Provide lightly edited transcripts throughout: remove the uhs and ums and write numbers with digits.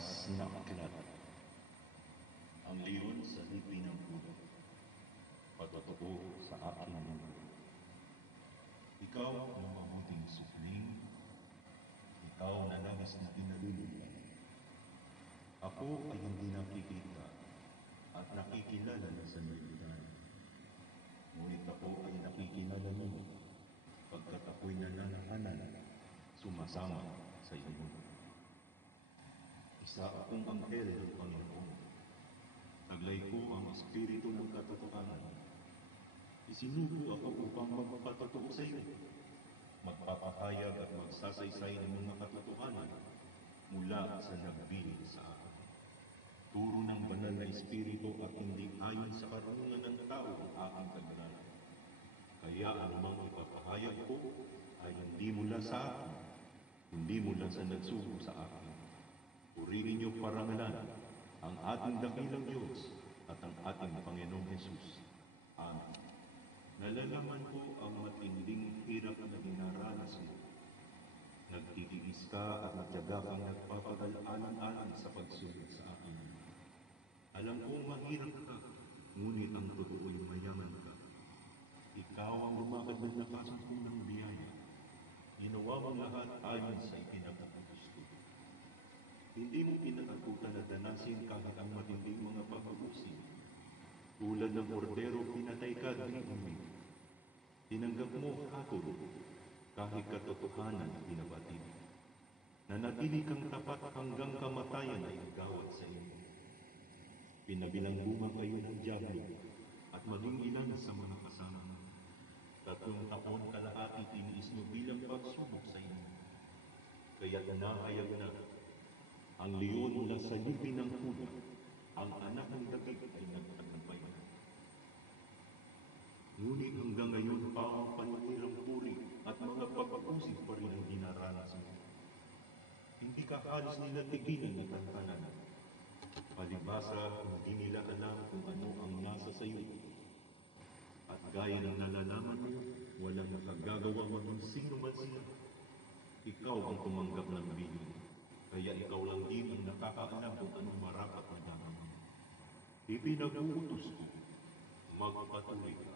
Wakas na aklat. Ang leon sa lipi ng puno, patotoo sa aking mundo. Ikaw ang mabuting supling, ikaw na nangis na pinaluluwa. Ako ay hindi nakikita at nakikilala na sa libutan. Ngunit ako ay nakikilala mo pagkat ako'y nananahanan, sumasama sa iyo. Isa akong anghel ng Panginoon. Taglay ko ang espiritu ng katotohanan. Isinugo ako upang magpatotoo sa iyo. Magpapahayag at magsasaysay ng mga katotohanan mula sa nagbilin sa akin. Turo ng banal na espiritu at hindi ayon sa karunungan ng tao ang aking kaganalan. Kaya anumang ipapahayag ko ay hindi mula sa akin, hindi mula sa nagsugo sa akin. Purihin niyo parangalan ang ating dakilang Diyos at ang ating Panginoong Hesus. Amen. Nalalaman ko ang matinding hirap na dinaranas mo. Nagtitiis ka at matyaga kang nagpapagal-alang-alang sa pagsunod sa akin. Alam kong mahirap ka, ngunit ang totoo'y mayaman ka. Ikaw ang lumakad ng nakasumpong ng biyaya. Ginawa mo lahat ayon sa ipinagpapagus ko. Hindi mo pinatakutan na danasin kahit ang matinding mga pag-uusin. Tulad ng kordero, pinatay ka ng umig. Tinanggap mo hatol, kahit katotohanan na binabatid. Nanatili kang tapat hanggang kamatayan ay agawat sa iyo. Pinabilangguman kayo ng dyablo at maging ilan sa mga kasama mo. 3 taon kalahati tiniis mo bilang pagsubok sa inyo. Kaya't nahayag na ang leon mula sa lipi ng kuda, ang anak ng David ay nagtagumpay na. Ngunit hanggang ngayon pa ang panirang puri at mga pag-uusig pa rin ang dinaranas mo. Hindi ka halos nila tigilan ng tantanan. Palibasa, hindi nila alam kung ano ang nasa sa iyo. At gaya ng nalalaman mo, walang nakagagawa maging sino man sila. Ikaw ang tumanggap ng bilin. Kaya ikaw lang din ang nakakaalam kung anong marapat na gagawin. Ipinag-uutos ko, magpatuloy ka.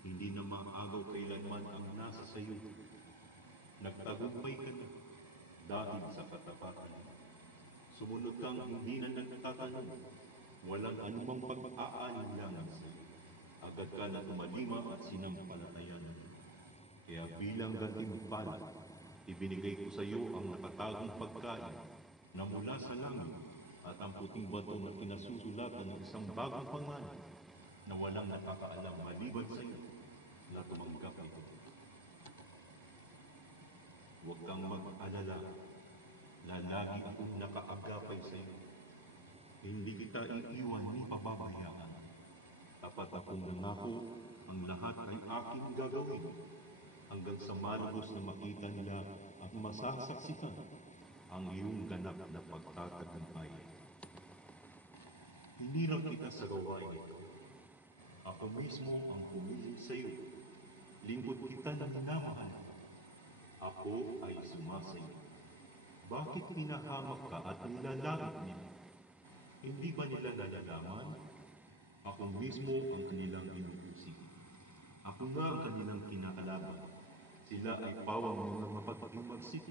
Hindi na maagaw kailanman ang nasa sa iyo. Nagtagumpay ka na dahil sa katapatan. Sumunod kang hindi na nagtatanong, walang anumang pag-aalinlangan sa iyo. Agad ka na tumalima at sinampalatayanan. Kaya bilang gantimpala, ibinigay ko sa iyo ang nakatagong pagkain na mula sa langit at ang puting bato na pinasusulatan ng isang bagong pangalan na walang nakakaalam maliban sa iyo na tumanggap nito. Huwag kang mag-alala, lalagi akong nakaagapay sa iyo. Hindi kita iiwan ni pababayaan. Tapat akong nangako, ang lahat ay aking gagawin hanggang sa malubos na makita nila at masasaksihan ang iyong ganap na pagtatagumpay. Hinirang kita sa gawain ito. Ako mismo ang pumili sa iyo. Lingkod kita ng minamahal. Ako ay sumasayo. Bakit pinahamak ka at nilalait nila? Hindi ba nila nalalaman? Ako mismo ang kanilang inuusig. Ako nga ang kanilang kinakalaban. Sila ay pawang mga mapaghimagsik.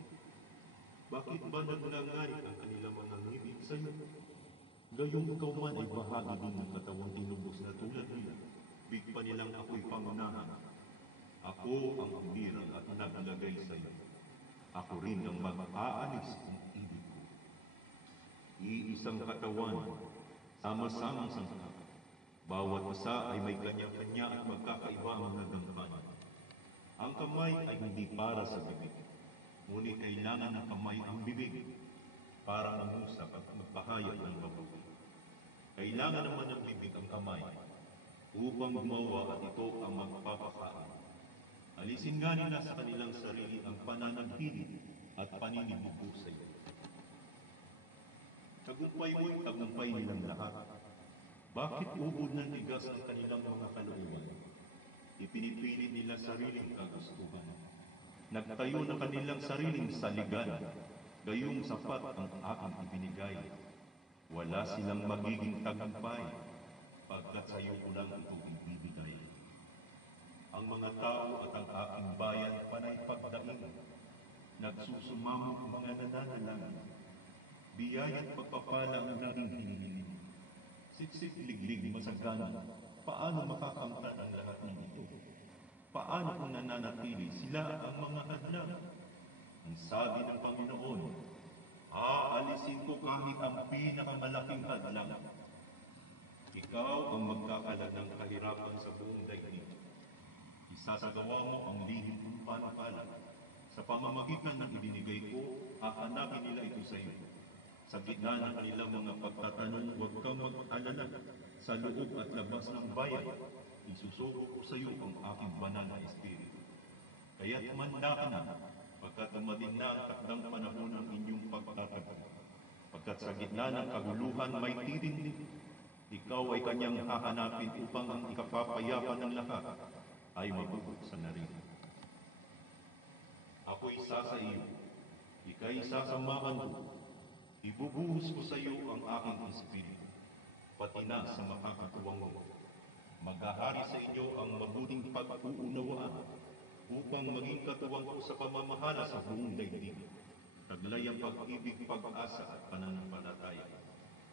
Bakit ba naglangarit ang kanilang mga ngibig sa iyo? Gayong ikaw man ay bahagi din ng katawang tinubos na tulad nila. Big pa nilang ako'y pangunahan. Ako ang umirang at naglagay sa iyo. Ako rin ang mag-aalis ng ibig ko. Iisang katawan, sama-samang sangkap. Bawat isa ay may kanya-kanya at magkakaiba ang mga gampanan. Ang kamay ay hindi para sa bibig, ngunit kailangan ng kamay ang bibig para mangusap at magpahayag ng babawi. Kailangan naman ng bibig ang kamay upang gumawa at ito ang magpapakain. Alisin nga nila sa kanilang sarili ang pananagpilit at paninibugo sa iyo. Tagumpay mo'y tagumpay nilang lahat. Bakit ubod ng tigas ang kanilang mga kalooban? Ipinipilit nila sariling kagustuhan. Nagtayo na kanilang sariling saligan. Gayong sapat ang aking ibinigay. Wala silang magiging tagumpay, pagkat sa iyo ko lang ito ibibigay. Ang mga tao at ang aking bayan panay pagdaing, nagsusumamo ang mga nananalangin. Biyaya't pagpapala ang laging hinihiling. Siksik liglig masagana, paano makakamtan ang lahat ng ito? Paano kung nananatili sila ang mga hadlang? Ang sabi ng Panginoon, aalisin ko kahit ang pinakamalaking hadlang. Ikaw ang magkakalat ng kahirapan sa buong daigdig. Isasagawa mo ang lihim kong panapala. Sa pamamagitan ng ibinigay ko, hahanapin nila ito sa iyo. Sa gitna ng kanilang mga pagtatanong, huwag kang mag-alala. Sa loob at labas ng bayan, isusuko ko sa iyo ang aking banal na espiritu. Kaya't manda ka na, pagkat dumating na ang takdang panahon ng inyong pagtatagal. Pagkat sa gitna ng kaguluhan may titindig, ikaw ay kanyang hahanapin upang ang ikapapayapa ng lahat ay mabubuksan na rin. Ako'y isa sa iyo, ika'y sasamahan ko. Ibubuhos ko sa iyo ang aking espiritu, pati na sa makakatuwang mo. Maghahari sa inyo ang mabuting pag-uunawaan upang maging katuwang ko sa pamamahala sa buong daigdig. Taglay ang pag-ibig, pag-asa at pananampalataya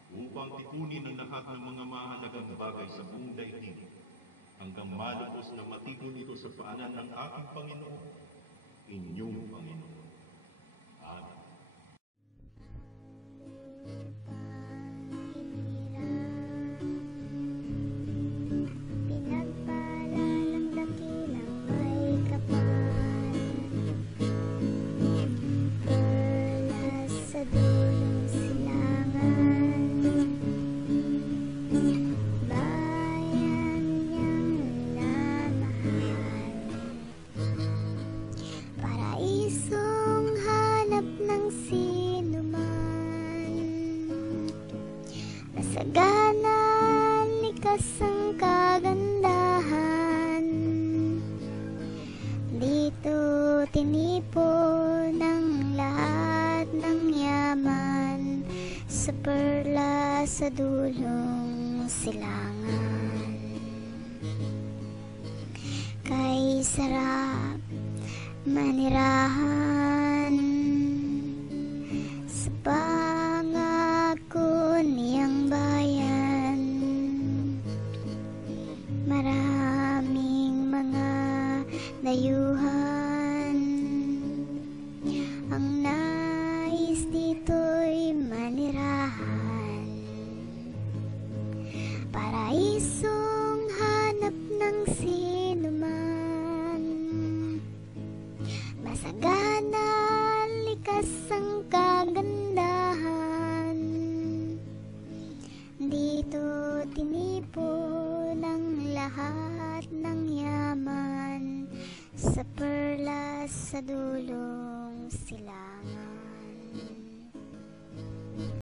upang tipunin ang lahat ng mga mahalagang bagay sa buong daigdig hanggang malubos na matipon ito sa paanan ng aking Panginoon, inyong Panginoon. Amen. Sagana, likas ang kagandahan. Dito tinipon ang lahat ng yaman, sa perla sa dulong silangan. Kay sarap manirahan sa pangako niyang bayan. Maraming mga dayuhan ang nais dito'y manirahan. Paraisong hanap ng sinuman, masagana, likas ang kagandahan. Dito tinipon ang lahat ng yaman, sa perlas sa dulong silangan.